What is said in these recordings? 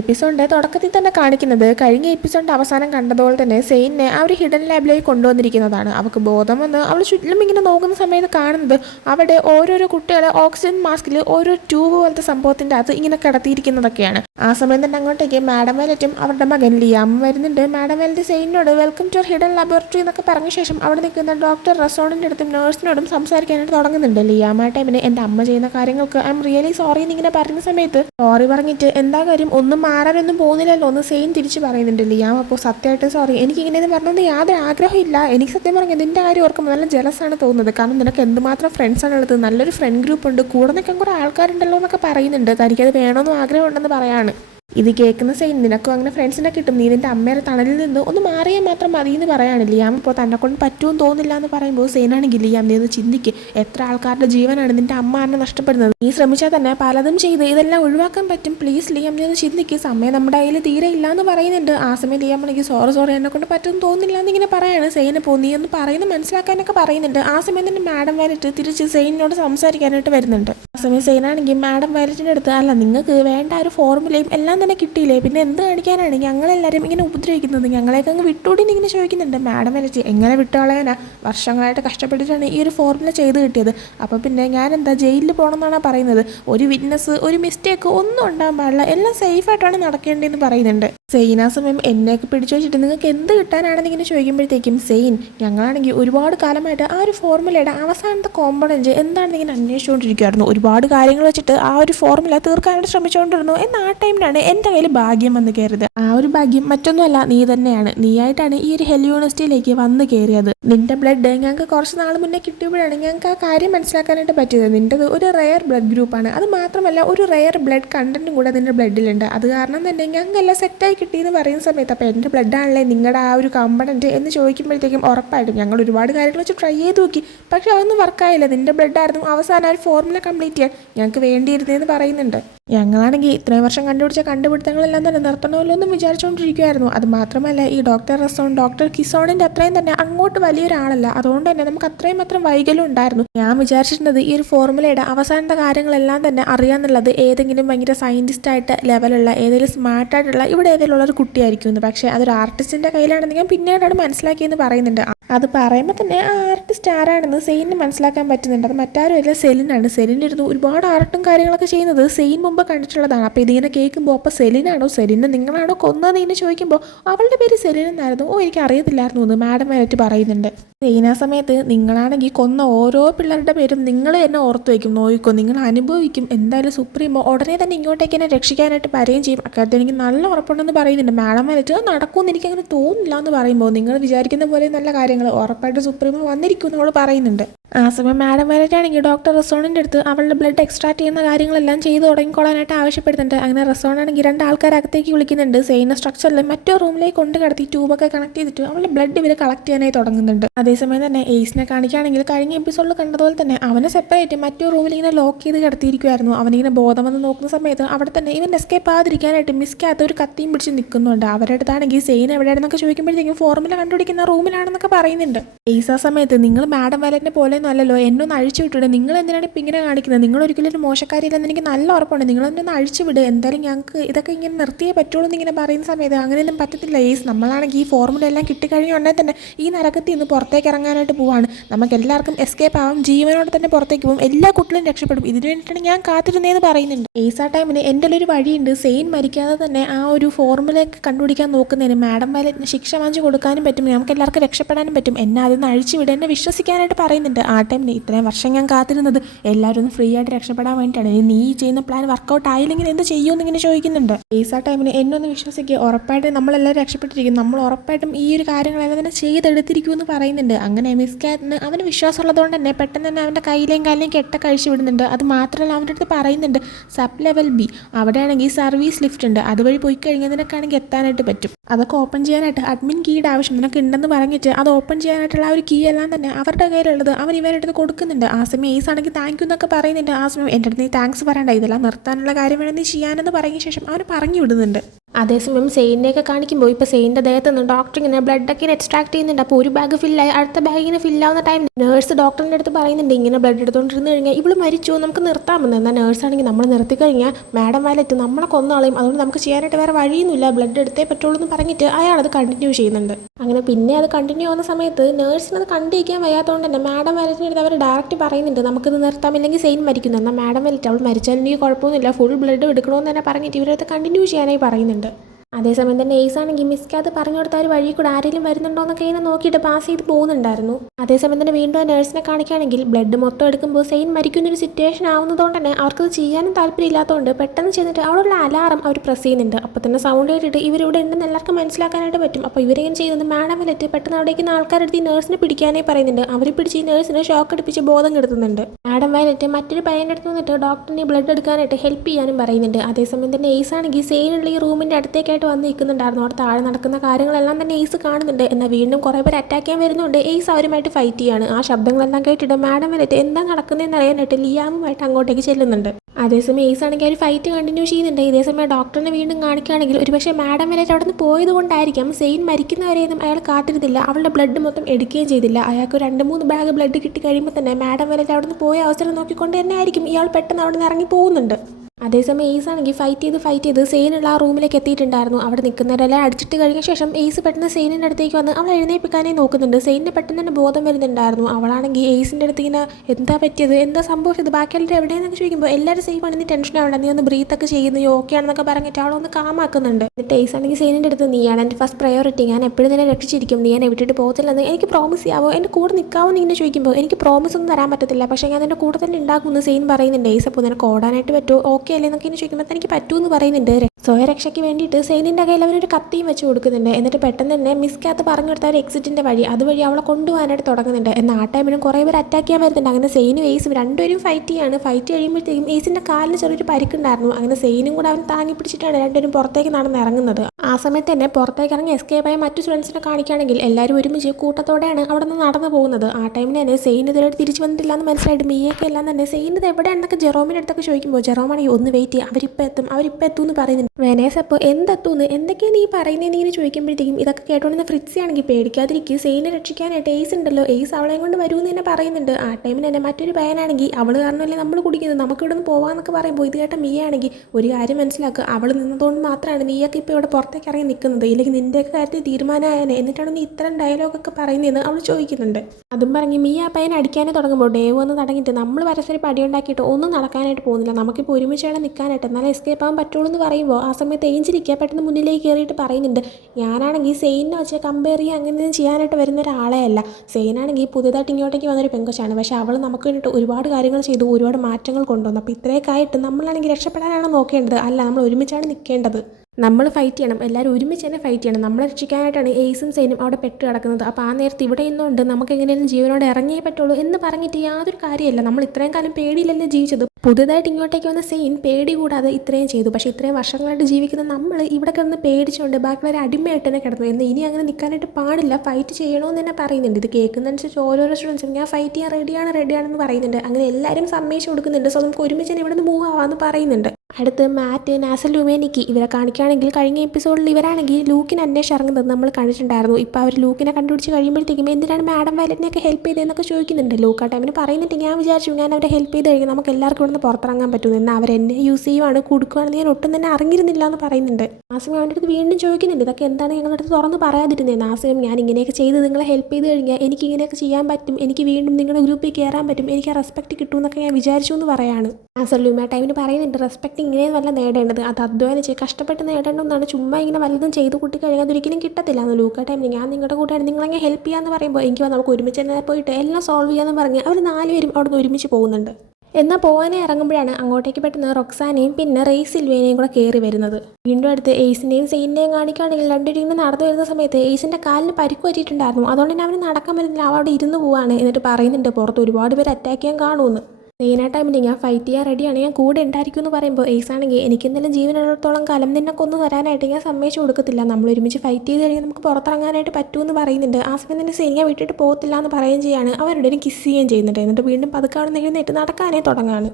എപ്പിസോഡിന്റെ തുടക്കത്തിൽ തന്നെ കാണിക്കുന്നത് കഴിഞ്ഞ എപ്പിസോഡിന്റെ അവസാനം കണ്ടതുപോലെ തന്നെ സെയിനെ ആ ഒരു ഹിഡൻ ലാബിലേക്ക് കൊണ്ടുവന്നിരിക്കുന്നതാണ്. അവൾക്ക് ബോധം വന്ന് അവൾ ചുറ്റിലും ഇങ്ങനെ നോക്കുന്ന സമയത്ത് കാണുന്നത് അവിടെ ഓരോരോ കുട്ടികളെ ഓക്സിജൻ മാസ്കിൽ ഓരോ ട്യൂബ് പോലത്തെ സംഭവത്തിന്റെ അകത്ത് ഇങ്ങനെ കിടത്തിയിരിക്കുന്നതൊക്കെയാണ്. ആ സമയം തന്നെ അങ്ങോട്ടേക്ക് മാഡം വയലറ്റും അവരുടെ മകൻ ലിയാം വരുന്നുണ്ട്. മാഡം വയലറ്റ് സെയിനോട് വെൽക്കം ടു ഹിഡൻ ലാബോറട്ടറി എന്നൊക്കെ പറഞ്ഞ ശേഷം അവിടെ നിൽക്കുന്ന ഡോക്ടർ റസോണിന്റെ അടുത്തും നഴ്സിനോടും സംസാരിക്കാനായിട്ട് തുടങ്ങുന്നുണ്ട്. ലിയാം ആ ടൈമിന് എൻ്റെ അമ്മ ചെയ്യുന്ന കാര്യങ്ങൾക്ക് ഐ എം റിയലി സോറി എന്നിങ്ങനെ പറയുന്ന സമയത്ത് സോറി പറഞ്ഞിട്ട് എന്താ കാര്യം, ഒന്നും മാറാനൊന്നും പോകുന്നില്ലല്ലോ എന്ന് സെയിൻ തിരിച്ച് പറയുന്നുണ്ട്. ലിയാം അപ്പോൾ സത്യമായിട്ട് സോറി, എനിക്ക് ഇങ്ങനെയെന്ന് പറഞ്ഞത് യാതൊരു ആഗ്രഹമില്ല. എനിക്ക് സത്യം പറഞ്ഞത് നിന്റെ കാര്യം ഓർക്കുമ്പോൾ നല്ല ജലസാണ് തോന്നുന്നത്. കാരണം നിനക്ക് എന്തുമാത്രം ഫ്രണ്ട്സാണ് ഉള്ളത്, നല്ലൊരു ഫ്രണ്ട് ഗ്രൂപ്പ് ഉണ്ട്, കൂടെ നിൽക്കാൻ കുറേ ആൾക്കാരുണ്ടല്ലോ എന്നൊക്കെ പറയുന്നുണ്ട്. തനിക്കത് വേണമെന്നും ആഗ്രഹമുണ്ടെന്ന് പറയാണ്. ഇത് കേൾക്കുന്ന സെയിൻ നിനക്കും അങ്ങനെ ഫ്രണ്ട്സിനെ കിട്ടും, നീ നിന്റെ അമ്മയുടെ തണലിൽ നിന്ന് ഒന്ന് മാറിയാൽ മാത്രം മതി എന്ന് പറയാണ്. ലിയാം ഇപ്പോൾ തന്നെ കൊണ്ട് പറ്റുമെന്ന് തോന്നില്ല എന്ന് പറയുമ്പോൾ സെയിനാണെങ്കിൽ ലിയാം നീ ഒന്ന് ചിന്തിക്ക്, എത്ര ആൾക്കാരുടെ ജീവനാണ് നിന്റെ അമ്മ ആരെ നഷ്ടപ്പെടുന്നത്, നീ ശ്രമിച്ചാൽ തന്നെ പലതും ചെയ്ത് ഇതെല്ലാം ഒഴിവാക്കാൻ പറ്റും, പ്ലീസ് ലിയാം നീ ഒന്ന് ചിന്തിക്ക്, സമയം നമ്മുടെ കയ്യിൽ തീരെ ഇല്ല എന്ന് പറയുന്നുണ്ട്. ആ സമയം ലിയാം ആണെങ്കിൽ സോറി എന്നെ കൊണ്ട് പറ്റുമെന്ന് തോന്നില്ല എന്നിങ്ങനെ പറയാണ്. സെയിനെ പോ നീ ഒന്ന് പറയുന്നത് മനസ്സിലാക്കാനൊക്കെ പറയുന്നുണ്ട്. ആ സമയം തന്നെ മാഡം വയലറ്റ് തിരിച്ച് സെയിനോട് സംസാരിക്കാനായിട്ട് വരുന്നുണ്ട്. ആ സമയം സെയിനാണെങ്കിൽ മാഡം വയലറ്റിൻ്റെ അടുത്ത് അല്ല നിങ്ങൾക്ക് വേണ്ട ഒരു ഫോർമുലയും എല്ലാം തന്നെ കിട്ടിയില്ലേ, പിന്നെ എന്ത് കാണിക്കാനാണ് ഞങ്ങളെല്ലാവരും ഇങ്ങനെ ഉപദ്രവിക്കുന്നത്, ഞങ്ങളെയൊക്കെ അങ്ങ് വിട്ടുകൂടി ഇങ്ങനെ ചോദിക്കുന്നുണ്ട്. മാഡം വയലറ്റ് എങ്ങനെ വിട്ടുകളയാനാ, വർഷങ്ങളായിട്ട് കഷ്ടപ്പെട്ടിട്ടാണ് ഈ ഒരു ഫോർമുല ചെയ്ത് കിട്ടിയത്, അപ്പോൾ പിന്നെ ഞാൻ എന്താ ജയിലിൽ പോകണമെന്നാണ് പറയുന്നത്, ഒരു വിറ്റ്നസ് ഒരു മിസ്റ്റേക്ക് ഒന്നും ഉണ്ടാകാൻ പാടില്ല, എല്ലാം സേഫായിട്ടാണ് നടക്കേണ്ടതെന്ന് പറയുന്നുണ്ട്. സെയിൻ ആ സമയം എന്നെയൊക്കെ പിടിച്ചു വെച്ചിട്ട് നിങ്ങൾക്ക് എന്ത് കിട്ടാനാണെന്ന് ഇങ്ങനെ ചോദിക്കുമ്പോഴത്തേക്കും സെയിൻ ഞങ്ങളാണെങ്കിൽ ഒരുപാട് കാലമായിട്ട് ആ ഒരു ഫോർമുലയുടെ അവസാനത്തെ കോമ്പണൻറ്റ് എന്താണെന്ന് ഇങ്ങനെ അന്വേഷിച്ചുകൊണ്ടിരിക്കുമായിരുന്നു, ഒരുപാട് കാര്യങ്ങൾ വെച്ചിട്ട് ആ ഒരു ഫോർമുല തീർക്കാനായിട്ട് ശ്രമിച്ചുകൊണ്ടിരുന്നു. എന്നാൽ ആ ടൈമിലാണ് എൻ്റെ കയ്യിൽ ഭാഗ്യം വന്ന് കയറിയത്. ആ ഒരു ഭാഗ്യം മറ്റൊന്നുമല്ല നീ തന്നെയാണ്, നീയായിട്ടാണ് ഈ ഒരു ഹെൽ യൂണിവേഴ്സിറ്റിയിലേക്ക് വന്ന് കയറിയത്. നിന്റെ ബ്ലഡ് ഞങ്ങൾക്ക് കുറച്ച് നാൾ മുന്നേ കിട്ടിയപ്പോഴാണ് ഞങ്ങൾക്ക് ആ കാര്യം മനസ്സിലാക്കാനായിട്ട് പറ്റിയത്. നിൻ്റെത് ഒരു റെയർ ബ്ലഡ് ഗ്രൂപ്പാണ്, അത് മാത്രമല്ല ഒരു റെയർ ബ്ലഡ് കണ്ടന്റും കൂടെ നിന്റെ ബ്ലഡിലുണ്ട്, അത് കാരണം തന്നെ ഞങ്ങൾക്കെല്ലാം സെറ്റായി കിട്ടിയെന്ന് പറയുന്ന സമയത്ത് അപ്പോൾ എൻ്റെ ബ്ലഡാണല്ലേ നിങ്ങളുടെ ആ ഒരു കമ്പണൻറ്റ് എന്ന് ചോദിക്കുമ്പോഴത്തേക്കും ഉറപ്പായിട്ടും ഞങ്ങൾ ഒരുപാട് കാര്യങ്ങൾ വെച്ച് ട്രൈ ചെയ്ത് നോക്കി, പക്ഷെ അതൊന്നും വർക്കായില്ല, നിന്റെ ബ്ലഡായിരുന്നു അവസാനം ആ ഒരു ഫോർമുല കംപ്ലീറ്റ് ചെയ്യാൻ ഞങ്ങൾക്ക് വേണ്ടിയിരുന്നതെന്ന് പറയുന്നുണ്ട്. ഞങ്ങളാണെങ്കിൽ ഇത്രയും വർഷം കണ്ടുപിടിച്ച കണ്ടുപിടുത്തങ്ങളെല്ലാം തന്നെ നിർത്തണമല്ലോ എന്നും വിചാരിച്ചുകൊണ്ടിരിക്കുമായിരുന്നു. അത് മാത്രമല്ല ഈ ഡോക്ടർ റസോൺ ഡോക്ടർ കിസോണിൻ്റെ അത്രയും തന്നെ അങ്ങോട്ട് വലിയൊരാളല്ല, അതുകൊണ്ട് തന്നെ നമുക്ക് അത്രയും വൈകല്യം ഉണ്ടായിരുന്നു. ഞാൻ വിചാരിച്ചിരുന്നത് ഈ ഒരു ഫോർമുലയുടെ അവസാനത്തെ കാര്യങ്ങളെല്ലാം തന്നെ അറിയാമെന്നുള്ളത് ഏതെങ്കിലും ഭയങ്കര സയൻറ്റിസ്റ്റായിട്ട് ലെവലുള്ള ഏതെങ്കിലും സ്മാർട്ടായിട്ടുള്ള ഇവിടെ ഏതെങ്കിലും ഉള്ളൊരു കുട്ടിയായിരിക്കുമെന്ന്, പക്ഷേ അതൊരു ആർട്ടിസ്റ്റിൻ്റെ കയ്യിലാണെന്ന് ഞാൻ പിന്നീടാണ് മനസ്സിലാക്കിയെന്ന് പറയുന്നുണ്ട്. അത് പറയുമ്പോൾ തന്നെ ആ ആർട്ടിസ്റ്റ് ആരാണെന്ന് സെയിനിന് മനസ്സിലാക്കാൻ പറ്റുന്നുണ്ട്. അത് മറ്റാരും അല്ല, സെലിനാണ്. സെലിനിരുന്നു ഒരുപാട് ആർട്ടും കാര്യങ്ങളൊക്കെ ചെയ്യുന്നത് സെയിൻ മുമ്പ് കണ്ടിട്ടുള്ളതാണ്. അപ്പോൾ ഇതിങ്ങനെ കേൾക്കുമ്പോൾ അപ്പോൾ സെലിനാണോ, സെലിനെ നിങ്ങളാണോ കൊന്നതെന്ന് ഇങ്ങനെ ചോദിക്കുമ്പോൾ അവളുടെ പേര് സെലിൻ എന്നായിരുന്നു, എനിക്ക് അറിയത്തില്ലായിരുന്നു എന്ന് മാഡം വയലറ്റ് പറയുന്നുണ്ട്. സെയിൻ ആ സമയത്ത് നിങ്ങളാണെങ്കിൽ കൊന്ന ഓരോ പിള്ളേരുടെ പേരും നിങ്ങൾ എന്നെ ഓർത്ത് വയ്ക്കും, നോയിക്കോ, നിങ്ങൾ അനുഭവിക്കും, എന്തായാലും സുപ്രീമോ ഉടനെ തന്നെ ഇങ്ങോട്ടേക്ക് എന്നെ രക്ഷിക്കാനായിട്ട് വരികയും ചെയ്യും, അക്കാര്യത്തിൽ എനിക്ക് നല്ല ഉറപ്പുണ്ടെന്ന് പറയുന്നുണ്ട്. മാഡം വയലറ്റ് നടക്കുമെന്ന് എനിക്കങ്ങനെ തോന്നില്ല എന്ന് പറയുമ്പോൾ നിങ്ങൾ വിചാരിക്കുന്ന പോലെ നല്ല കാര്യങ്ങൾ ഉറപ്പായിട്ട് സുപ്രീമോ വന്നിരിക്കും എന്നവൾ പറയുന്നുണ്ട്. ആ സമയം മാഡം വയലറ്റ് ആണെങ്കിൽ ഡോക്ടർ റസോണിൻ്റെ അടുത്ത് അവളുടെ ബ്ലഡ് എക്സ്ട്രാക്ട് ചെയ്യുന്ന കാര്യങ്ങളെല്ലാം ചെയ്ത് തുടങ്ങിക്കോളാനായിട്ട് ആവശ്യപ്പെടുന്നുണ്ട്. അങ്ങനെ റസോണാണെങ്കിൽ 2 ആൾക്കാരെ അകത്തേക്ക് വിളിക്കുന്നുണ്ട്. സെയിന സ്ട്രക്ചറിൽ മറ്റോ റൂമിലേക്ക് കൊണ്ട് കിടത്തി ട്യൂബൊക്കെ കണക്ട് ചെയ്തിട്ട് അവളുടെ ബ്ലഡ് ഇവർ കളക്ട് ചെയ്യാനായി തുടങ്ങുന്നുണ്ട്. അതേസമയം തന്നെ എയ്സിനെ കാണിക്കുകയാണെങ്കിൽ കഴിഞ്ഞ എപ്പിസോഡിൽ കണ്ടതുപോലെ തന്നെ അവനെ സെപ്പറേറ്റ് മറ്റോ റൂമിൽ ഇങ്ങനെ ലോക്ക് ചെയ്ത് കിടത്തിയിരിക്കുമായിരുന്നു. അവനിങ്ങനെ ബോധം വന്ന് നോക്കുന്ന സമയത്ത് അവിടെ തന്നെ ഇവൻ എസ്കേപ്പ് ആകാതിരിക്കാനായിട്ട് മിസ്കത്ത് ഒരു കത്തിയും പിടിച്ച് നിൽക്കുന്നുണ്ട്. അവരുടെ അടുത്താണെങ്കിൽ സെയിൻ എവിടെയാണെന്നൊക്കെ ചോദിക്കുമ്പോഴത്തേക്കും ഫോർമുല കണ്ടുപിടിക്കുന്ന റൂമിലാണെന്നൊക്കെ പറയുന്നുണ്ട്. എയ്സ് ആ സമയത്ത് നിങ്ങൾ മാഡം വയലറ്റിനെ പോലെ അല്ലല്ലോ, എന്നൊന്ന് അഴിച്ചു വിട്ടിട്ട് നിങ്ങൾ എന്തിനാണ് ഇപ്പം ഇങ്ങനെ കാണിക്കുന്നത്, നിങ്ങൾ ഒരിക്കലും ഒരു മോശക്കാരില്ലെന്ന് എനിക്ക് നല്ല ഉറപ്പുണ്ട്, നിങ്ങളൊന്ന് അഴിച്ചു വിട്, എന്തായാലും ഞങ്ങൾക്ക് ഇതൊക്കെ ഇങ്ങനെ നിർത്തിയേ പറ്റുള്ളൂ എന്നിങ്ങനെ പറയുന്ന സമയത്ത് അങ്ങനെയൊന്നും പറ്റത്തില്ല എയ്സ്, നമ്മളാണെങ്കിൽ ഈ ഫോർമുല എല്ലാം കിട്ടിക്കഴിഞ്ഞുണ്ടെങ്കിൽ തന്നെ ഈ നരകത്തിൽ നിന്ന് പുറത്തേക്ക് ഇറങ്ങാനായിട്ട് പോവാണ്, നമുക്ക് എല്ലാവർക്കും എസ്കേപ്പ് ആവും, ജീവനോടെ തന്നെ പുറത്തേക്ക് പോകും, എല്ലാ കുട്ടികളും രക്ഷപ്പെടും, ഇതിനു വേണ്ടിയിട്ടാണ് ഞാൻ കാത്തിരുന്നതെന്ന് പറയുന്നുണ്ട്. എയ്സ് ആ ടൈമിന് എൻ്റെ ഒരു വഴിയുണ്ട്, സെയിൻ മരിക്കാതെ തന്നെ ആ ഒരു ഫോർമുലയൊക്കെ കണ്ടുപിടിക്കാൻ നോക്കുന്നതിന് മാഡം വയലറ്റിന് ശിക്ഷ വാങ്ങിച്ചു കൊടുക്കാനും പറ്റും, നമുക്ക് എല്ലാവർക്കും രക്ഷപ്പെടാനും പറ്റും, എന്നെ അതിൽ അഴിച്ചു വിട്, എന്നെ വിശ്വസിക്കാനായിട്ട് പറയുന്നുണ്ട്. ആ ടൈമിന് ഇത്രയും വർഷം ഞാൻ കാത്തിരുന്നത് എല്ലാവരും ഒന്ന് ഫ്രീ ആയിട്ട് രക്ഷപ്പെടാൻ വേണ്ടിയിട്ടാണ്, നീ ചെയ്യുന്ന പ്ലാൻ വർക്കൗട്ട് ആയില്ലെങ്കിൽ എന്ത് ചെയ്യുമെന്ന് ഇങ്ങനെ ചോദിക്കുന്നുണ്ട്. എയ്സ് ആ ടൈമിന് എന്നൊന്ന് വിശ്വസിക്കുക, ഉറപ്പായിട്ടും നമ്മളെല്ലാവരും രക്ഷപ്പെട്ടിരിക്കും, നമ്മൾ ഉറപ്പായിട്ടും ഈ ഒരു കാര്യങ്ങളെല്ലാം തന്നെ ചെയ്തെടുത്തിരിക്കുമെന്ന് പറയുന്നുണ്ട്. അങ്ങനെ മിസ്കാറ്റിന് അവന് വിശ്വാസമുള്ളതുകൊണ്ട് തന്നെ പെട്ടെന്ന് തന്നെ അവൻ്റെ കയ്യിലേയും കാലിലേയും കെട്ടൊക്കെ അഴിച്ചു വിടുന്നുണ്ട്. അത് മാത്രമല്ല അവൻ്റെ അടുത്ത് പറയുന്നുണ്ട് സബ് ലെവൽ ബി അവിടെയാണെങ്കിൽ സർവീസ് ലിഫ്റ്റ് ഉണ്ട്, അതുവഴി പോയി കഴിഞ്ഞാൽ നിനക്കാണെങ്കിൽ എത്താനായിട്ട് പറ്റും, അതൊക്കെ ഓപ്പൺ ചെയ്യാനായിട്ട് അഡ്മിൻ കീയുടെ ആവശ്യം നിനക്ക് ഉണ്ടെന്ന് പറഞ്ഞിട്ട് അത് ഓപ്പൺ ചെയ്യാനായിട്ടുള്ള ആ ഒരു കീ എല്ലാം തന്നെ അവരുടെ കയ്യിലുള്ളത് അവൻ ഇവരുടെ അടുത്ത് കൊടുക്കുന്നുണ്ട്. ആ സമയം എയ്സ് ആണെങ്കിൽ താങ്ക് യു എന്നൊക്കെ പറയുന്നുണ്ട്. ആ സമയം എൻ്റെ അടുത്ത് നീ താങ്ക്സ് പറയണ്ട, ഇതെല്ലാം നിർത്താനുള്ള കാര്യം വേണം നീ ചെയ്യാനെന്ന് പറഞ്ഞ ശേഷം അവന് പറഞ്ഞു വിടുന്നുണ്ട്. അതേസമയം സെയിനെയൊക്കെ കാണിക്കുമ്പോൾ ഇപ്പോൾ സെയിൻ്റെ ദേഹത്ത് നിന്ന് ഡോക്ടർ ഇങ്ങനെ ബ്ലഡൊക്കെ എക്സ്ട്രാക്ട് ചെയ്യുന്നുണ്ട്. അപ്പോൾ ഒരു ബാഗ് ഫില്ലായി, അടുത്ത ബാഗ് ഇങ്ങനെ ഫില്ലാവുന്ന ടൈം നേഴ്സ് ഡോക്ടറിൻ്റെ അടുത്ത് പറയുന്നുണ്ട് ഇങ്ങനെ ബ്ലഡ് എടുത്തുകൊണ്ടിരുന്ന് കഴിഞ്ഞാൽ ഇവൾ മരിച്ചു, നമുക്ക് നിർത്താമെന്ന്. എന്നാൽ നേഴ്സാണെങ്കിൽ നമ്മൾ നിർത്തി കഴിഞ്ഞാൽ മാഡം വയലറ്റ് നമ്മളെ കൊന്നാളെയും, അതുകൊണ്ട് നമുക്ക് ചെയ്യാനായിട്ട് വേറെ വഴിയൊന്നുമില്ല, ബ്ലഡ് എടുത്തേ പറ്റുള്ളൂ എന്ന് പറഞ്ഞിട്ട് അയാൾ അത് കണ്ടിന്യൂ ചെയ്യുന്നുണ്ട്. അങ്ങനെ പിന്നെ അത് കണ്ടിന്യൂ ആവുന്ന സമയത്ത് നേഴ്സിന് അത് കണ്ടിരിക്കാൻ വയ്യാത്തതുകൊണ്ട് തന്നെ മാഡം വയലറ്റിൻ്റെ അടുത്ത് അവർ ഡയറക്റ്റ് പറയുന്നുണ്ട് നമുക്കിത് നിർത്താമില്ലെങ്കിൽ സെയിൻ മരിക്കുന്നു. എന്നാൽ മാഡം വയലറ്റ് അവൾ മരിച്ചാൽ എനിക്ക് കുഴപ്പമൊന്നുമില്ല, ഫുൾ ബ്ലഡ് എടുക്കണമെന്ന് തന്നെ പറഞ്ഞിട്ട് ഇവരടുത്ത് കണ്ടിന്യൂ ചെയ്യാനായി പറയുന്നുണ്ട്. അതേസമയം തന്നെ ഏസ് ആണെങ്കിൽ മിസ്ക്കകത്ത് പറഞ്ഞു കൊടുത്ത ഒരു വഴി കൂടെ ആരെങ്കിലും വരുന്നുണ്ടോ എന്നൊക്കെ ഇങ്ങനെ നോക്കിയിട്ട് പാസ് ചെയ്ത് പോകുന്നുണ്ടായിരുന്നു. അതേസമയം തന്നെ വീണ്ടും ആ നേഴ്സിനെ കാണിക്കുകയാണെങ്കിൽ ബ്ലഡ് മൊത്തം എടുക്കുമ്പോൾ സെയിൻ മരിക്കുന്നൊരു സിറ്റുവേഷൻ ആവുന്നതുകൊണ്ട് തന്നെ അവർക്കത് ചെയ്യാനും താല്പര്യമില്ലാത്തതുകൊണ്ട് പെട്ടെന്ന് ചെന്നിട്ട് അവിടെയുള്ള അലാറം അവർ പ്രസ് ചെയ്യുന്നുണ്ട്. അപ്പോൾ തന്നെ സൗണ്ട് കേട്ടിട്ട് ഇവരിവിടെ ഉണ്ടെന്ന് എല്ലാവർക്കും മനസ്സിലാക്കാനായിട്ട് പറ്റും. അപ്പോൾ ഇവരെങ്ങനെ ചെയ്യുന്നത് മാഡം വയലറ്റ് പെട്ടെന്ന് അവിടേക്ക് ആൾക്കാരെടുത്ത് ഈ നേഴ്സിനെ പിടിക്കാനായി പറയുന്നുണ്ട്. അവർ പിടിച്ച് ഈ നേഴ്സിനെ ഷോക്ക് അടിപ്പിച്ച് ബോധം കെടുത്തുന്നുണ്ട്. മാഡം വയലറ്റ് മറ്റൊരു പയ്യൻ്റെ അടുത്ത് വന്നിട്ട് ഡോക്ടറിനെ ബ്ലഡ് എടുക്കാനായിട്ട് ഹെൽപ്പ് ചെയ്യാനും പറയുന്നുണ്ട്. അതേസമയം തന്നെ ഏസ് ആണെങ്കിൽ സെയിനുള്ള ഈ റൂമിൻ്റെ അടുത്തേക്കായിട്ട് വന്ന് നിൽക്കുന്നുണ്ടായിരുന്നു. അവിടെ താഴെ നടക്കുന്ന കാര്യങ്ങളെല്ലാം തന്നെ ഏസ് കാണുന്നുണ്ട്. എന്നാൽ വീണ്ടും കുറേ പേര് അറ്റാക്ക് ചെയ്യാൻ വരുന്നുണ്ട്. ഏസ് അവരുമായിട്ട് ഫൈറ്റ് ചെയ്യാണ്. ആ ശബ്ദങ്ങളെല്ലാം കേട്ടിട്ട് മാഡം വയലറ്റ് എന്താ നടക്കുന്നതെന്ന് അറിയാനായിട്ട് ലിയാമുമായിട്ട് അങ്ങോട്ടേക്ക് ചെല്ലുന്നുണ്ട്. അതേസമയം ഏസ് ആണെങ്കിൽ ഒരു ഫൈറ്റ് കണ്ടിന്യൂ ചെയ്യുന്നുണ്ട്. ഇതേസമയം ഡോക്ടറിനെ വീണ്ടും കാണിക്കുകയാണെങ്കിൽ ഒരുപക്ഷെ മാഡം വയലറ്റ് അവിടെ നിന്ന് പോയത് കൊണ്ടായിരിക്കാം സെയിൻ മരിക്കുന്നവരെയൊന്നും അയാൾ കാത്തിരുന്നില്ല, അവളുടെ ബ്ലഡ് മൊത്തം എടുക്കുകയും ചെയ്തില്ല. അയാൾക്ക് 2-3 ബാഗ് ബ്ലഡ് കിട്ടി കഴിയുമ്പോൾ തന്നെ മാഡം വയലറ്റ് അവിടെ നിന്ന് പോയ അവസരം നോക്കിക്കൊണ്ട് തന്നെ ആയിരിക്കും ഇയാൾ പെട്ടെന്ന് അവിടെ നിന്ന് ഇറങ്ങി പോകുന്നുണ്ട്. അതേസമയം ഏസ് ആണെങ്കിൽ ഫൈറ്റ് ചെയ്ത് സെയിനുള്ള ആ റൂമിലേക്ക് എത്തിയിട്ടുണ്ടായിരുന്നു. അവിടെ നിൽക്കുന്നവരെല്ലാം അടിച്ചിട്ട് കഴിഞ്ഞ ശേഷം ഏസ് പെട്ടെന്ന് സെയിനിൻ്റെ അടുത്തേക്ക് വന്ന് അവൾ എഴുന്നേൽപ്പിക്കാനേ നോക്കുന്നുണ്ട്. സെയിനിന് പെട്ടെന്ന് തന്നെ ബോധം വരുന്നുണ്ടായിരുന്നു. അവളാണെങ്കിൽ ഏസിൻ്റെ അടുത്ത് ഇങ്ങനെ എന്താ പറ്റിയത്, എന്താ സംഭവിച്ചത്, ബാക്കിയെല്ലാവരും എവിടെയെന്നൊക്കെ ചോദിക്കുമ്പോൾ എല്ലാവരും സേഫ് ആണ്, നീ ടെൻഷൻ ആവണ്ട, നീ ഒന്ന് ബ്രീത്തൊക്കെ ചെയ്യുന്നു, ഓക്കെ ആണെന്നൊക്കെ പറഞ്ഞിട്ട് അവളൊന്ന് കാമാക്കുന്നുണ്ട്. എന്നിട്ട് ഏസ് ആണെങ്കിൽ സെയിനിൻ്റെ അടുത്ത് നീയാണ് എൻ്റെ ഫസ്റ്റ് പ്രയോറിറ്റി, ഞാൻ എപ്പോഴും നിന്നെ രക്ഷിച്ചിരിക്കും, നീ എന്നെ വിട്ടിട്ട് പോകത്തില്ലെന്ന് എനിക്ക് പ്രോമിസ് ചെയ്യാവോ, എൻ്റെ കൂടെ നിൽക്കാവോ എന്ന് ഇങ്ങനെ ചോദിക്കുമ്പോൾ എനിക്ക് പ്രോമിസ് ഒന്നും തരാൻ പറ്റത്തില്ല, പക്ഷേ ഞാൻ എൻ്റെ കൂടെ തന്നെ ഉണ്ടാക്കുമെന്ന് സെയിൻ പറയുന്നുണ്ട്. ഏസ് അപ്പോൾ നിനക്ക് ഓടാനായിട്ട് പറ്റുമോ, ഓക്കെ അല്ലേ എന്നൊക്കെ ഇങ്ങനെ ചോദിക്കുമ്പോൾ എനിക്ക് പറ്റുമെന്ന് പറയുന്നുണ്ട്. സ്വയരക്ഷയ്ക്ക് വേണ്ടിയിട്ട് സെയിനിൻ്റെ കയ്യിൽ അവരൊരു കത്തിയും വെച്ച് കൊടുക്കുന്നുണ്ട്. എന്നിട്ട് പെട്ടെന്ന് തന്നെ മിസ്ക്കകത്ത് പറഞ്ഞു കൊടുത്ത ഒരു എക്സിറ്റിൻ്റെ വഴി അതുവഴി അവളെ കൊണ്ടുപോകാനായിട്ട് തുടങ്ങുന്നുണ്ട്. എന്നാൽ ആ ടൈമിനും കുറേ പേര് അറ്റാക്ക് ചെയ്യാൻ വരുന്നുണ്ട്. അങ്ങനെ സെയിനും ഏസും രണ്ടുപേരും ഫൈറ്റ് ചെയ്യാണ്. ഫൈറ്റ് കഴിയുമ്പോഴത്തേക്കും ഏസിൻ്റെ കാലിന് ചെറിയൊരു പരിക്കുണ്ടായിരുന്നു. അങ്ങനെ സെയിനും കൂടെ അവൻ താങ്ങി പിടിച്ചിട്ടാണ് രണ്ടുപേരും പുറത്തേക്ക് നടന്നിറങ്ങുന്നത്. ആ സമയത്ത് തന്നെ പുറത്തേക്ക് ഇറങ്ങി എസ്കേപ്പായ മറ്റു സ്റ്റുഡൻസിനെ കാണിക്കുകയാണെങ്കിൽ എല്ലാവരും ഒരുമിച്ച് കൂട്ടത്തോടെയാണ് അവിടെ നിന്ന് നടന്നു പോകുന്നത്. ആ ടൈമിൽ തന്നെ സെയിൻ ഇതിലോട്ട് തിരിച്ചു വന്നിട്ടില്ല എന്ന് മനസ്സിലായിട്ട് മിയൊക്കെ എല്ലാം തന്നെ സെയിൻ ഇത് എവിടെയാണെന്നൊക്കെ ജെറോമിൻ്റെ അടുത്തൊക്കെ ചോദിക്കുമ്പോൾ ജെറോമാണെങ്കിൽ ഒന്ന് വെയിറ്റ് ചെയ്യുക, അവരിപ്പോൾ എത്തും എന്ന് പറയുന്നുണ്ട്. വെനേസ് അപ്പോൾ എന്തെത്തുമെന്ന് എന്തൊക്കെയാണ് ഈ പറയുന്നതെന്ന് ഇങ്ങനെ ചോദിക്കുമ്പോഴത്തേക്കും ഇതൊക്കെ കേട്ടോണ്ടിരുന്ന ഫ്രിറ്റ്സി ആണെങ്കിൽ പേടിക്കാതിരിക്കും, സെയിനെ രക്ഷിക്കാനായിട്ട് ഏസ് ഉണ്ടല്ലോ, ഏസ് അവളെയും കൊണ്ട് വരുമെന്ന് തന്നെ പറയുന്നുണ്ട്. ആ ടൈമിൽ തന്നെ മറ്റൊരു പയ്യനാണെങ്കിൽ അവൾ കാരണമല്ലേ നമ്മൾ കുടിക്കുന്നത്, നമുക്ക് ഇവിടെ നിന്ന് പോകാമെന്നൊക്കെ പറയുമ്പോൾ ഇത് കേട്ട മിയാണെങ്കിൽ ഒരു കാര്യം മനസ്സിലാക്കുക, അവൾ നിന്നതുകൊണ്ട് മാത്രമാണ് നീയൊക്കെ ഇപ്പോൾ ഇവിടെ പുറത്തേക്ക് ഇറങ്ങി നിൽക്കുന്നത്, ഇല്ലെങ്കിൽ നിൻ്റെയൊക്കെ കാര്യത്തിൽ തീരുമാനമായേനെ, എന്നിട്ടാണ് നീ ഇത്തരം ഡയലോഗൊക്കെ പറയുന്നതെന്ന് അവൾ ചോദിക്കുന്നുണ്ട്. അതും പറഞ്ഞ് മിയ ആ പയ്യനെ അടിക്കാനേ തുടങ്ങുമ്പോൾ ഡേവ് വന്ന് തുടങ്ങിയിട്ട് നമ്മൾ പരസ്പരം പടിയുണ്ടാക്കിയിട്ട് ഒന്നും നടക്കാനായിട്ട് പോകുന്നില്ല, നമുക്കിപ്പോൾ ഒരുമിച്ചാണ് നിൽക്കാനായിട്ട്, എന്നാലും എസ്കേപ്പ് ആകാൻ പറ്റുള്ളൂ എന്ന് പറയുമ്പോൾ ആ സമയത്ത് ഏഞ്ചലിക്ക പെട്ടെന്ന് മുന്നിലേക്ക് കയറിയിട്ട് പറയുന്നുണ്ട് ഞാനാണെങ്കിൽ സെയിനെ വെച്ച് കമ്പയർ ചെയ്യുക അങ്ങനെയൊന്നും ചെയ്യാനായിട്ട് വരുന്ന ഒരാളെ അല്ല, സെയിനാണെങ്കിൽ പുതിയതായിട്ട് ഇങ്ങോട്ടേക്ക് വന്നൊരു പെങ്കൊച്ചാണ്, പക്ഷേ അവൾ നമുക്ക് വേണ്ടിയിട്ട് ഒരുപാട് കാര്യങ്ങൾ ചെയ്തു, ഒരുപാട് മാറ്റങ്ങൾ കൊണ്ടുവന്നു, അപ്പോൾ ഇത്രയൊക്കെ ആയിട്ട് നമ്മളാണെങ്കിൽ രക്ഷപ്പെടാനാണ് നോക്കേണ്ടത്, അല്ല നമ്മൾ ഒരുമിച്ചാണ് നിൽക്കേണ്ടത്, നമ്മൾ ഫൈറ്റ് ചെയ്യണം, എല്ലാവരും ഒരുമിച്ച് തന്നെ ഫൈറ്റ് ചെയ്യണം, നമ്മളെ രക്ഷിക്കാനായിട്ടാണ് ഏസും സെയിനും അവിടെ പെട്ട് കിടക്കുന്നത്, അപ്പോൾ ആ നേരത്ത് ഇവിടെ ഇന്നുകൊണ്ട് നമുക്ക് എങ്ങനെയും ജീവനോടെ ഇറങ്ങിയേ പറ്റുള്ളൂ എന്ന് പറഞ്ഞിട്ട് യാതൊരു കാര്യമില്ല, നമ്മൾ ഇത്രയും കാലം പേടിയിലല്ലേ ജീവിച്ചത്, പുതുതായിട്ട് ഇങ്ങോട്ടേക്ക് വന്ന സെയിൻ പേടി കൂടാതെ ഇത്രയും ചെയ്തു, പക്ഷേ ഇത്രയും വർഷങ്ങളായിട്ട് ജീവിക്കുന്ന നമ്മൾ ഇവിടെ കിടന്ന് പേടിച്ചുകൊണ്ട് ബാക്കിയുള്ളവരെ അടിമയായിട്ട് തന്നെ കിടന്നു, എന്ന് ഇനി അങ്ങനെ നിൽക്കാനായിട്ട് പാടില്ല, ഫൈറ്റ് ചെയ്യണമെന്ന് തന്നെ പറയുന്നുണ്ട്. ഇത് കേൾക്കുന്നതനുസരിച്ച് ഓരോരോ സ്റ്റുഡൻസും ഞാൻ ഫൈറ്റ് ചെയ്യാൻ റെഡിയാണെന്ന് പറയുന്നുണ്ട്. അങ്ങനെ എല്ലാവരും സമ്മതിച്ചു കൊടുക്കുന്നുണ്ട്. സോ നമുക്ക് ഒരുമിച്ച് തന്നെ ഇവിടെ നിന്ന് മൂവ് ആവാമെന്ന് പറയുന്നുണ്ട്. അടുത്ത് മാറ്റ്, നാസൽ, ലുമേനിക്ക് ഇവരെ കാണിക്കുകയാണെങ്കിൽ കഴിഞ്ഞ എപ്പിസോഡിൽ ഇവരാണെങ്കിൽ ലൂക്കിനെ അന്വേഷിച്ച് ഇറങ്ങുന്നത് നമ്മൾ കണ്ടിട്ടുണ്ടായിരുന്നു. ഇപ്പോൾ അവർ ലൂക്കിനെ കണ്ടുപിടിച്ച് കഴിയുമ്പോഴത്തേക്കും എന്തിനാണ് മാഡം വയലറ്റിനെയൊക്കെ ഹെൽപ്പ് ചെയ്തതെന്നൊക്കെ ചോദിക്കുന്നുണ്ട്. ലൂക്ക് ആ ടൈമിന് പറയുന്നുണ്ട് ഞാൻ വിചാരിച്ചു ഞാൻ അവരെ ഹെൽപ്പ് ചെയ്ത് കഴിഞ്ഞാൽ നമുക്ക് എല്ലാവർക്കും ഇവിടെ നിന്ന് പുറത്തിറങ്ങാൻ പറ്റുന്നു, എന്നാൽ അവരെന്നെ യൂസ് ചെയ്യുവാണ് കൊടുക്കുകയാണെന്ന് ഞാൻ ഒട്ടും തന്നെ അറിഞ്ഞിരുന്നില്ല എന്ന് പറയുന്നുണ്ട്. ആ സമയം അവൻ്റെ അടുത്ത് വീണ്ടും ചോദിക്കുന്നുണ്ട് ഇതൊക്കെ എന്താണ് ഞങ്ങളുടെ അടുത്ത് തുറന്ന് പറയാതിരുന്നത്, ആ സമയം ഞാൻ ഇങ്ങനെയൊക്കെ ചെയ്ത് നിങ്ങളെ ഹെൽപ്പ് ചെയ്ത് കഴിഞ്ഞാൽ എനിക്ക് ഇങ്ങനെയൊക്കെ ചെയ്യാൻ പറ്റും, എനിക്ക് വീണ്ടും നിങ്ങളുടെ ഗ്രൂപ്പിൽ കയറാൻ പറ്റും, എനിക്ക് ആ റെസ്പെക്ട് കിട്ടും എന്നൊക്കെ ഞാൻ വിചാരിച്ചു എന്ന് പറയാണ്. നാസൽ ലൂമ ആ ടൈമിന് പറയുന്നുണ്ട് റെസ്പെക്ട് ഇങ്ങനെയൊന്നുമല്ല നേടേണ്ടത്, അത് അധ്വാനിച്ച് കഷ്ടപ്പെട്ട് നേടേണ്ടതെന്നാണ്, ചുമ്മാ ഇങ്ങനെ വലുതും ചെയ്ത് കൂട്ടി കഴിഞ്ഞാൽ അതൊരിക്കലും കിട്ടത്തില്ല എന്ന്. ലൂക്ക ടൈമിൽ ഞാൻ നിങ്ങളുടെ കൂടെയാണ് നിങ്ങളെങ്ങനെ ഹെൽപ്പ് ചെയ്യാമെന്ന് പറയുമ്പോൾ എനിക്ക് നമുക്ക് ഒരുമിച്ച് തന്നെ പോയിട്ട് എല്ലാം സോൾവ് ചെയ്യാമെന്ന് പറഞ്ഞ് അവർ 4 പേരും അവിടെ നിന്ന് ഒരുമിച്ച് പോകുന്നുണ്ട്. എന്നാൽ പോകാനേ ഇറങ്ങുമ്പോഴാണ് അങ്ങോട്ടേക്ക് പെട്ടെന്ന് റൊക്സാനെയും പിന്നെ റേസ് സിൽവേനെയും കൂടെ കയറി വരുന്നത്. വീണ്ടും അടുത്ത് ഏസിൻ്റെയും സെയിൻ്റെയും കാണിക്കുകയാണെങ്കിൽ രണ്ടുപേരും ഇങ്ങനെ നടന്നു വരുന്ന സമയത്ത് ഏസിൻ്റെ കാലിന് പരിക്ക് പറ്റിയിട്ടുണ്ടായിരുന്നു, അതുകൊണ്ട് തന്നെ അവന് നടക്കാൻ പറ്റുന്നില്ല, അവ അവിടെ ഇരുന്ന് പോവാണ്. എന്നിട്ട് പറയുന്നുണ്ട് പുറത്ത് ഒരുപാട് പേര് അറ്റാക്ക് ചെയ്യാൻ കാണുമെന്ന്. സെയിൻ ആ ടൈമിൽ ഞാൻ ഫൈറ്റ് ചെയ്യാൻ റെഡിയാണ്, ഞാൻ കൂടെ ഉണ്ടായിരിക്കും എന്ന് പറയുമ്പോൾ ഏസ് ആണെങ്കിൽ എനിക്ക് എന്തെങ്കിലും ജീവനുള്ളിടത്തോളം കാലം നിന്നെ കൊന്നു തരാനായിട്ട് ഞാൻ സമ്മതിച്ചു കൊടുക്കത്തില്ല, നമ്മൾ ഒരുമിച്ച് ഫൈറ്റ് ചെയ്ത് കഴിഞ്ഞാൽ നമുക്ക് പുറത്തിറങ്ങാനായിട്ട് പറ്റുമെന്ന് പറയുന്നുണ്ട്. ആ സമയം തന്നെ സെയിൻ ഞാൻ വിട്ടിട്ട് പോകത്തില്ല എന്ന് പറയുകയും ചെയ്യാണ്, അവരുടെ ഒരു കിസ് ചെയ്യുകയും ചെയ്യുന്നുണ്ട്. എന്നിട്ട് വീണ്ടും പതുക്കെ അവിടെ എഴുന്നേറ്റ് നടക്കാനേ തുടങ്ങാണ്.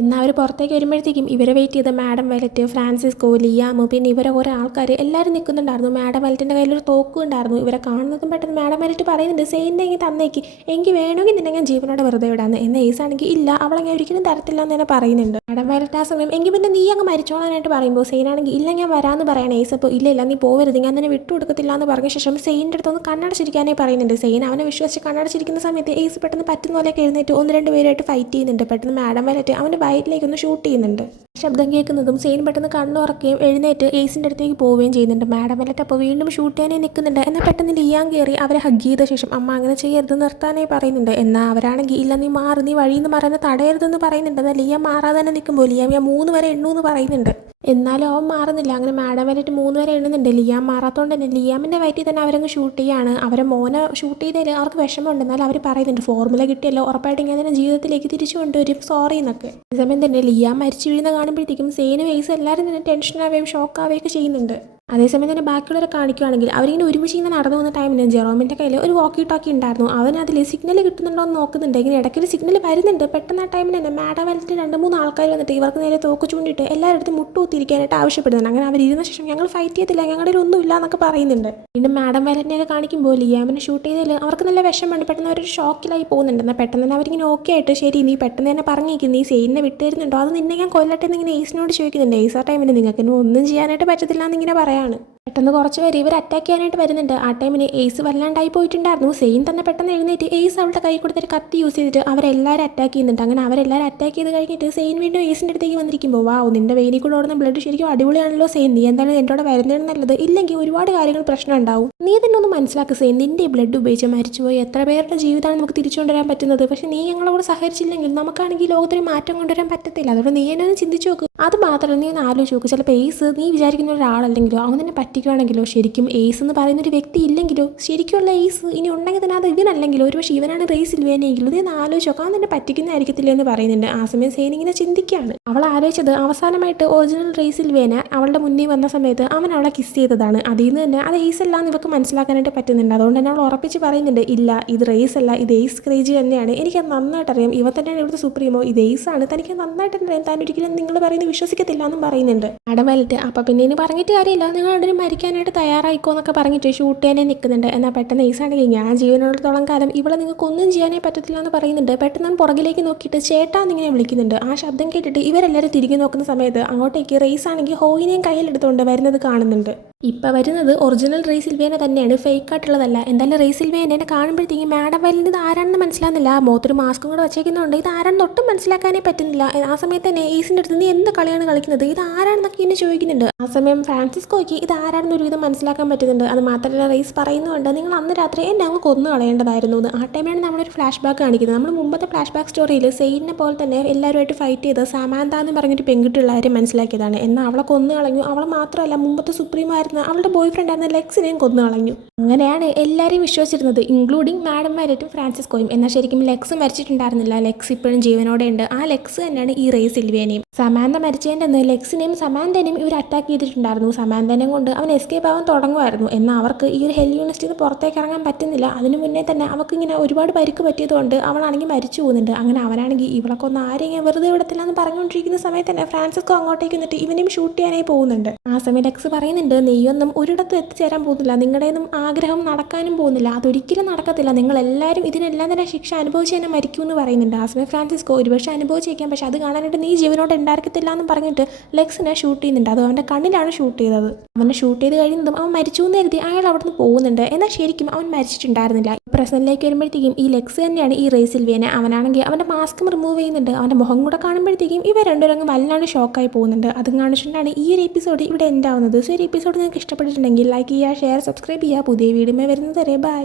എന്നാൽ അവർ പുറത്തേക്ക് വരുമ്പോഴത്തേക്കും ഇവരെ വെയിറ്റ് ചെയ്ത മാഡം വയലറ്റ്, ഫ്രാൻസിസ്കോ, ലിയാമ്, പിന്നെ ഇവരെ കുറേ ആൾക്കാർ എല്ലാവരും നിൽക്കുന്നുണ്ടായിരുന്നു. മാഡം വയലറ്റിൻ്റെ കയ്യിലൊരു തോക്കും ഉണ്ടായിരുന്നു. ഇവരെ കാണുന്നതും പെട്ടെന്ന് മാഡം വയലറ്റ് പറയുന്നുണ്ട്, സെയിൻ്റെ എങ്കിൽ തന്നേക്ക്, എനിക്ക് വേണമെങ്കിൽ നിന്നെ ഞാൻ ജീവനോടെ വെറുതെ വിടാന്ന്. എന്നാൽ ഏസ് ആണെങ്കിൽ ഇല്ല, അവളെ ഞാൻ ഒരിക്കലും തരത്തില്ല എന്ന് തന്നെ പറയുന്നുണ്ട്. മാഡം വയലറ്റ് ആ സമയം എങ്കിൽ പിന്നെ നീ അങ്ങ് മരിച്ചോളാനായിട്ട് പറയുമ്പോൾ സെയിനാണെങ്കിൽ ഇല്ല ഞാൻ വരാമെന്ന് പറയണം. ഏസ് അപ്പോൾ ഇല്ല നീ പോവരുത്, ഞാൻ തന്നെ വിട്ടു കൊടുക്കത്തില്ല എന്ന് പറഞ്ഞ ശേഷം സെയിൻ്റെ അടുത്തൊന്ന് കണ്ണടച്ചിരിക്കാനേ പറയുന്നുണ്ട്. സെയിൻ അവനെ വിശ്വസിച്ച് കണ്ണടച്ചിരിക്കുന്ന സമയത്ത് ഏസ് പെട്ടെന്ന് പറ്റുന്ന പോലെയൊക്കെ എഴുന്നേറ്റ് 1-2 പേരായിട്ട് ഫൈറ്റ് ചെയ്യുന്നുണ്ട്. പെട്ടെന്ന് മാഡം വയലറ്റ് അവൻ്റെ വയറ്റിലേക്കൊന്ന് ഷൂട്ട് ചെയ്യുന്നുണ്ട്. ശബ്ദം കേൾക്കുന്നതും സെയിൻ പെട്ടെന്ന് കണ്ണുറക്കുകയും എഴുന്നേറ്റ് ഏസിൻ്റെ അടുത്തേക്ക് പോവുകയും ചെയ്യുന്നുണ്ട്. മാഡം വയലറ്റ് അപ്പോൾ വീണ്ടും ഷൂട്ട് ചെയ്യാനേ നിൽക്കുന്നുണ്ട്. എന്നാൽ പെട്ടെന്ന് ലിയാൻ കയറി അവരെ ഹഗ് ചെയ്ത ശേഷം അമ്മ അങ്ങനെ ചെയ്യരുത് നിർത്താനേ പറയുന്നുണ്ട്. എന്നാൽ അവരാണെങ്കിൽ ഇല്ല നീ മാറി, നീ വഴിയിൽ നിന്ന് മാറാൻ തടയരുതെന്ന് പറയുന്നുണ്ട്. എന്നാൽ ലിയാൻ മാറാതെ തന്നെ നിൽക്കുമ്പോൾ ലിയാൻ ഞാൻ 3 വരെ എണ്ണൂന്ന് പറയുന്നുണ്ട്. എന്നാലും അവൻ മാറുന്നില്ല. അങ്ങനെ മാഡം വയലറ്റ് 3 വരെ എണ്ണുന്നുണ്ട്. ലിയാം മാറാത്തതുകൊണ്ട് തന്നെ ലിയാമിൻ്റെ വയറ്റിൽ തന്നെ അവരങ്ങ് ഷൂട്ട് ചെയ്യാണ്. അവരെ മോനെ ഷൂട്ട് ചെയ്തതിൽ അവർക്ക് വിഷമമുണ്ട്. എന്നാൽ അവർ പറയുന്നുണ്ട് ഫോർമുല കിട്ടിയല്ലോ, ഉറപ്പായിട്ട് ഞാൻ തന്നെ ജീവിതത്തിലേക്ക് തിരിച്ചു കൊണ്ടുവരും, സോറി എന്നൊക്കെ. അതേസമയം തന്നെ ലിയാം മരിച്ചു വീഴുന്ന കാണുമ്പോഴത്തേക്കും സെയിനും ഏസും എല്ലാവരും തന്നെ ടെൻഷനാവുകയും ഷോക്കാവുകയൊക്കെ ചെയ്യുന്നുണ്ട്. അതേസമയം തന്നെ ബാക്കിയുള്ളവരെ കാണിക്കുകയാണെങ്കിൽ അവരിങ്ങനെ ഒരുമിച്ച് ഇങ്ങനെ നടന്നു പോകുന്ന ടൈമിന് ജെറോമിൻ്റെ കയ്യിൽ ഒരു വോക്കി ടോക്കി ഉണ്ടായിരുന്നു. അവൻ അതിൽ സിഗ്നൽ കിട്ടുന്നുണ്ടോ എന്ന് നോക്കുന്നുണ്ട്. ഇങ്ങനെ ഇടയ്ക്കൊരു സിഗ്നൽ വരുന്നുണ്ട്. പെട്ടെന്ന് ആ ടൈമിൽ തന്നെ മാഡം വയലറ്റ് 2-3 ആൾക്കാർ വന്നിട്ട് ഇവർക്ക് നേരെ തോക്ക് ചൂണ്ടിയിട്ട് എല്ലാവരുടെ മുട്ടുകുത്തിരിക്കാനായിട്ട് ആവശ്യപ്പെടുന്നുണ്ട്. അങ്ങനെ അവർ ഇരുന്ന ശേഷം ഞങ്ങൾ ഫൈറ്റ് ചെയ്തില്ല, ഞങ്ങളുടെ ഒന്നും ഇല്ല എന്നൊക്കെ പറയുന്നുണ്ട്. വീണ്ടും മാഡം വയലറ്റിനെയൊക്കെ കാണിക്കുമ്പോൾ ലിയാമിനെ ഷൂട്ട് ചെയ്തതിൽ അവർക്ക് നല്ല വിഷമമുണ്ട്. പെട്ടെന്ന് അവരൊരു ഷോക്കിലായി പോകുന്നുണ്ട്. എന്നാൽ പെട്ടെന്ന് തന്നെ അവരിങ്ങനെ ഓക്കെ ആയിട്ട് ശരി നീ പെട്ടെന്ന് തന്നെ പറഞ്ഞേക്കും, നീ സെയിനെ വിട്ട് തരുന്നുണ്ടോ, അത് നിന്നെ ഞാൻ കൊല്ലട്ടെ എന്നിങ്ങനെ ഏസിനോട് ചോദിക്കുന്നുണ്ട്. ഏസ് ആ ടൈമിൽ നിങ്ങൾക്ക് ഒന്നും ചെയ്യാനായിട്ട് പറ്റത്തില്ല എന്നിങ്ങനെ പറയാണ്. പെട്ടെന്ന് കുറച്ച് പേര് ഇവർ അറ്റാക്ക് ചെയ്യാനായിട്ട് വരുന്നുണ്ട്. ആ ടൈമിന് ഏസ് വല്ലാണ്ടായി പോയിട്ടുണ്ടായിരുന്നു. സെയിൻ തന്നെ പെട്ടെന്ന് എഴുന്നേറ്റ് ഏസ് അവളുടെ കൈ കൊടുത്തൊരു കത്തി യൂസ് ചെയ്തിട്ട് അവരെല്ലാവരും അറ്റാക്ക് ചെയ്യുന്നുണ്ട്. അങ്ങനെ അവരെല്ലാവരും അറ്റാക്ക് ചെയ്ത് കഴിഞ്ഞിട്ട് സെയിൻ വീണ്ടും ഏസിൻ്റെ അടുത്തേക്ക് വന്നിരിക്കുമ്പോൾ വാ നിന്റെ വെയിനിൽ കൂടെ ഓടുന്ന ബ്ലഡ് ശരിക്കും അടിപൊളിയാണല്ലോ സെയിൻ, നീ എന്തായാലും എൻ്റെ കൂടെ വരുന്നതാണ് നല്ലത്, ഇല്ലെങ്കിൽ ഒരുപാട് കാര്യങ്ങൾ പ്രശ്നം ഉണ്ടാവും, നീ തന്നെ ഒന്ന് മനസ്സിലാക്കുക സെയിൻ, നിന്റെ ഈ ബ്ലഡ് ഉപയോഗിച്ച് മരിച്ചുപോയി എത്ര പേരുടെ ജീവിതമാണ് നമുക്ക് തിരിച്ചുകൊണ്ടുവരാൻ പറ്റുന്നത്. പക്ഷേ നീ ഞങ്ങളോട് സഹകരിച്ചില്ലെങ്കിൽ നമുക്കാണെങ്കിൽ ലോകത്തൊരു മാറ്റം കൊണ്ടുവരാൻ പറ്റത്തില്ല. അതുകൊണ്ട് നീ എന്നെ ഒന്ന് ചിന്തിച്ചു നോക്ക്. അത് മാത്രമല്ല നീ ഒന്ന് ആലോചിച്ച് നോക്ക്, ചിലപ്പോൾ ഏസ് നീ വിചാരിക്കുന്ന ഒരാളല്ലെങ്കിലോ അവൻ തന്നെ പറ്റിക്കുകയാണെങ്കിലോ, ശരിക്കും ഏസ് എന്ന് പറയുന്ന ഒരു വ്യക്തി ഇല്ലെങ്കിലോ, ശരിക്കുള്ള ഏസ് ഇനി ഉണ്ടെങ്കിൽ തന്നെ അത് ഇവനല്ലെങ്കിലോ, ഒരു പക്ഷേ ഇവനാണ് റേസ് സിൽവേനെയെങ്കിലും നീ ഒന്ന് ആലോചിച്ച് നോക്കാം, അവൻ തന്നെ പറ്റിക്കുന്നതായിരിക്കത്തില്ല എന്ന് പറയുന്നുണ്ട്. ആ സമയം സെയിൻ ഇങ്ങനെ ചിന്തിക്കുകയാണ്. അവൾ ആലോചിച്ചത് അവസാനമായിട്ട് ഒറിജിനൽ റേസ് സിൽവേന അവളുടെ മുന്നിൽ വന്ന സമയത്ത് അവൻ അവളെ കിസ് ചെയ്തതാണ്. അതിൽ നിന്ന് തന്നെ അത് ഏസ് അല്ല എന്ന് ഇവർക്ക് മനസ്സിലാക്കാനായിട്ട് പറ്റുന്നുണ്ട്. അതുകൊണ്ട് തന്നെ അവൾ ഉറപ്പിച്ച് പറയുന്നുണ്ട് ഇല്ല ഇത് റേസ് അല്ല, ഇത് ഏസ് ക്രേജി തന്നെയാണ്, എനിക്ക് നന്നായിട്ട് അറിയാം, ഇവ തന്നെയാണ് ഇവിടുത്തെ സുപ്രീമോ, ഇത് ഏസ് ആണ്, തനിക്ക് നന്നായിട്ട് അറിയാം, താൻ ഒരിക്കലും നിങ്ങൾ പറയുന്നത് വിശ്വസിക്കത്തില്ല എന്നും പറയുന്നുണ്ട്. മാഡം വയലറ്റ് അപ്പം പിന്നെ ഇനി പറഞ്ഞിട്ട് കാര്യമില്ല, നിങ്ങൾ രണ്ടും മരിക്കാനായിട്ട് തയ്യാറായിക്കോ എന്നൊക്കെ പറഞ്ഞിട്ട് ഷൂട്ട് ചെയ്യാനേ നിൽക്കുന്നുണ്ട്. എന്നാൽ പെട്ടെന്ന് ഏസ് ആണെങ്കിൽ ഞാൻ ജീവനോടത്തോളം കാലം ഇവിടെ നിങ്ങൾക്ക് ഒന്നും ചെയ്യാനേ പറ്റത്തില്ല എന്ന് പറയുന്നുണ്ട്. പെട്ടെന്ന് പുറകിലേക്ക് നോക്കിയിട്ട് ചേട്ടാ എന്നിങ്ങനെ വിളിക്കുന്നുണ്ട്. ആ ശബ്ദം കേട്ടിട്ട് ഇവരെല്ലാവരും തിരികെ നോക്കുന്ന സമയത്ത് അങ്ങോട്ടേക്ക് റേസ് ആണെങ്കിൽ ഹോയിനെയും കയ്യിലെടുത്തുകൊണ്ട് വരുന്നത് കാണുന്നുണ്ട്. ഇപ്പം വരുന്നത് ഒറിജിനൽ റേസ് സിൽവേന തന്നെയാണ്, ഫേക്ക് ആയിട്ടുള്ളതല്ല. എന്തായാലും റേസ് സിൽവേനെ കാണുമ്പോഴത്തേക്കും മാഡം വയലിന് ഇത് ആരാണെന്ന് മനസ്സിലാകുന്നില്ല. മുഖത്തൊരു മാസ്കും കൂടെ വെച്ചേക്കുന്നുണ്ട്. ഇത് ആരാണെന്ന് ഒട്ടും മനസ്സിലാക്കാനേ പറ്റുന്നില്ല. ആ സമയത്ത് തന്നെ ഏസിൻ്റെ അടുത്ത് നീ എന്ത് കളിയാണ് കളിക്കുന്നത്, ഇത് ആരാണെന്നൊക്കെ ഇങ്ങനെ ചോദിക്കുന്നുണ്ട്. ആ സമയം ഫ്രാൻസിസ്കോയ്ക്ക് ഇത് ആരാണെന്ന് ഒരുവിധം മനസ്സിലാക്കാൻ പറ്റുന്നുണ്ട്. അത് മാത്രമല്ല റേസ് പറയുന്നുണ്ട് നിങ്ങൾ അന്ന് രാത്രി എന്നെ അങ്ങ് കൊന്നു കളയേണ്ടതായിരുന്നു എന്ന്. ആ ടൈമിലാണ് നമ്മളൊരു ഫ്ലാഷ് ബാക്ക് കാണിക്കുന്നത്. നമ്മൾ മുമ്പത്തെ ഫ്ലാഷ് ബാക്ക് സ്റ്റോറിയിൽ സെയിനെ പോലെ തന്നെ എല്ലാവരുമായിട്ട് ഫൈറ്റ് ചെയ്ത് സാമാന്ത എന്ന് പറഞ്ഞിട്ട് പെൺകുട്ടിയുള്ള കാര്യം മനസ്സിലാക്കിയതാണ്. എന്നാൽ അവളെ കൊന്നു കളഞ്ഞു. അവളെ മാത്രമല്ല മുമ്പത്തെ സുപ്രീം ആയിരുന്ന അവളുടെ ബോയ് ഫ്രണ്ട് ആയിരുന്ന ലെക്സിനെയും കൊന്നു കളഞ്ഞു. അങ്ങനെയാണ് എല്ലാവരെയും വിശ്വസിച്ചിരുന്നത്, ഇൻക്ലൂഡിങ് മാഡം വയലറ്റും ഫ്രാൻസിസ്കോയും. എന്നാൽ ശരിക്കും ലെക്സ് മരിച്ചിട്ടുണ്ടായിരുന്നില്ല. ലെക്സ് ഇപ്പോഴും ജീവനോടെ ഉണ്ട്. ആ ലെക്സ് തന്നെയാണ് ഈ റേസ് സിൽവേനയും. സമാന്ത മരിച്ചതിൻ്റെ ലെക്സിനെയും സമാന്തനെയും ഇവർ അറ്റാക്ക് ചെയ്തിട്ടുണ്ടായിരുന്നു. സമാന്തനെയും കൊണ്ട് അവൻ എസ്കേപ്പ് ആവാൻ തുടങ്ങുമായിരുന്നു. എന്നാൽ അവർക്ക് ഈ ഒരു ഹെൽ യൂണിറ്റിൽ നിന്ന് പുറത്തേക്ക് ഇറങ്ങാൻ പറ്റുന്നില്ല. അതിനു മുന്നേ തന്നെ അവർക്ക് ഇങ്ങനെ ഒരുപാട് പരിക്ക് പറ്റിയതുകൊണ്ട് അവളാണെങ്കിൽ മരിച്ചു പോകുന്നുണ്ട്. അങ്ങനെ അവനാണെങ്കിൽ ഇവളൊക്കെ ഒന്ന് ആരെയും വെറുതെ വിടത്തില്ല എന്ന് പറഞ്ഞുകൊണ്ടിരിക്കുന്ന സമയത്ത് തന്നെ ഫ്രാൻസിസ്കോ അങ്ങോട്ടേക്ക് നിന്നിട്ട് ഇവനെയും ഷൂട്ട് ചെയ്യാനായി പോകുന്നുണ്ട്. ആ സമയം ലെക്സ് പറയുന്നുണ്ട് നെയ്യൊന്നും ഒരിടത്തും എത്തിച്ചേരാൻ പോകുന്നില്ല, നിങ്ങളുടെയൊന്നും ആഗ്രഹം നടക്കാനും പോകുന്നില്ല, അതൊരിക്കലും നടക്കത്തില്ല, നിങ്ങളെല്ലാവരും ഇതിനെല്ലാം തന്നെ ശിക്ഷ അനുഭവിച്ച് തന്നെ മരിക്കും എന്ന് പറയുന്നുണ്ട്. ആ സമയം ഫ്രാൻസിസ്കോ ഒരുപക്ഷെ അനുഭവിച്ചേക്കാം, പക്ഷെ അത് കാണാനായിട്ട് നീ ജീവനോട് ഉണ്ടായിരിക്കത്തില്ല എന്ന് പറഞ്ഞിട്ട് ലെക്സിനെ ഷൂട്ട് ചെയ്യുന്നുണ്ട്. അത് അവൻ്റെ കണ്ണിലാണ് ഷൂട്ട് ചെയ്തത്. അവനെ ഷൂട്ട് ചെയ്ത് കഴിയുന്നതും അവൻ മരിച്ചു എന്ന് കരുതി അയാൾ അവിടെ നിന്ന് പോകുന്നുണ്ട്. എന്നാൽ ശരിക്കും അവൻ മരിച്ചിട്ടുണ്ടായിരുന്നില്ല. പ്രസന്റിലേക്ക് വരുമ്പോഴത്തേക്കും ഈ ലെക്സ് തന്നെയാണ് ഈ റേസ് സിൽവേന. അവനാണെങ്കിൽ അവൻ്റെ മാസ്ക് റിമൂവ് ചെയ്യുന്നുണ്ട്. അവൻ്റെ മുഖം കൂടെ കാണുമ്പോഴത്തേക്കും ഇവ രണ്ടുപേരും വല്ലാണ്ട് ഷോക്കായി പോകുന്നുണ്ട്. അതും കാണിച്ചിട്ടാണ് ഈ ഒരു എപ്പിസോഡ് ഇവിടെ എൻഡ് ആവുന്നത്. സോ ഈ എപ്പിസോഡ് നിങ്ങൾക്ക് ഇഷ്ടപ്പെട്ടിട്ടുണ്ടെങ്കിൽ ലൈക്ക് ചെയ്യുക, ഷെയർ, സബ്സ്ക്രൈബ് ചെയ്യുക. പുതിയ വീഡിയോ വരുന്നത് വരെ ബൈ.